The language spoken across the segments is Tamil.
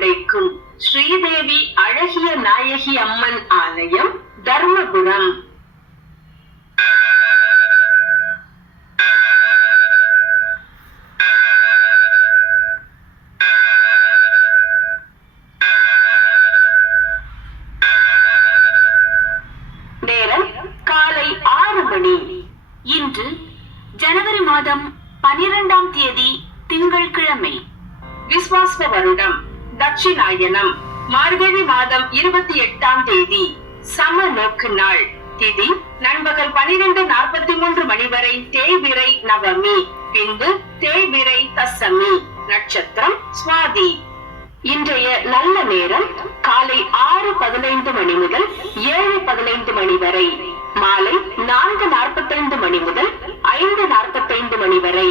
கிடைக்கும் ஸ்ரீதேவி அழகிய நாயகி அம்மன் ஆலயம், தர்மபுரம். நேரம் காலை 6 மணி. இன்று ஜனவரி மாதம் 12ஆம் தேதி திங்கட்கிழமை. விஸ்வாச வருடம் தட்சிணாயனம். மார்கழி மாதம் 28ஆம் தேதி. சம நோக்கு நாள். திதி நண்பகல் 12:43 மணி வரை தேய்பிறை நவமி, பின்பு தேய்பிறை தசமி. நட்சத்திரம் சுவாதி. இன்றைய நல்ல நேரம் காலை 6:15 மணி முதல் 7:15 மணி வரை. மாலை 4:45 மணி முதல் 5:45 மணி வரை.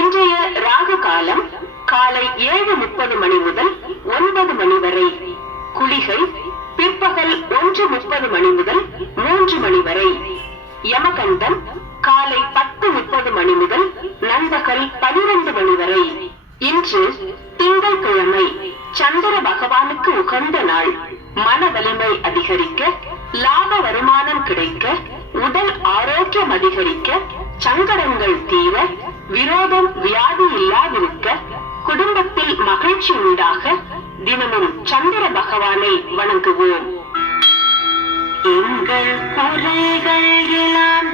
இன்றைய ராகு காலம் காலை 7:30 மணி முதல் 9 மணி வரை. குளிகை பிற்பகல் 1:30 மணி முதல் 3 மணி வரை. யமகண்டம் காலை 10:30 மணி முதல் நண்பகல் 12 மணி வரை. இன்று திங்கட்கிழமை. சந்திர பகவானுக்கு உகந்த நாள். மன வலிமை அதிகரிக்க, லாப வருமானம் கிடைக்க, உடல் ஆரோக்கியம் அதிகரிக்க, சங்கடங்கள் தீர, விரோதம் வியாதி இல்லாதிருக்க, குடும்பத்தில் மகிழ்ச்சி உண்டாக தினமும் சந்திர பகவானை வணங்குவோம். எங்கள் குறைகள் எல்லாம்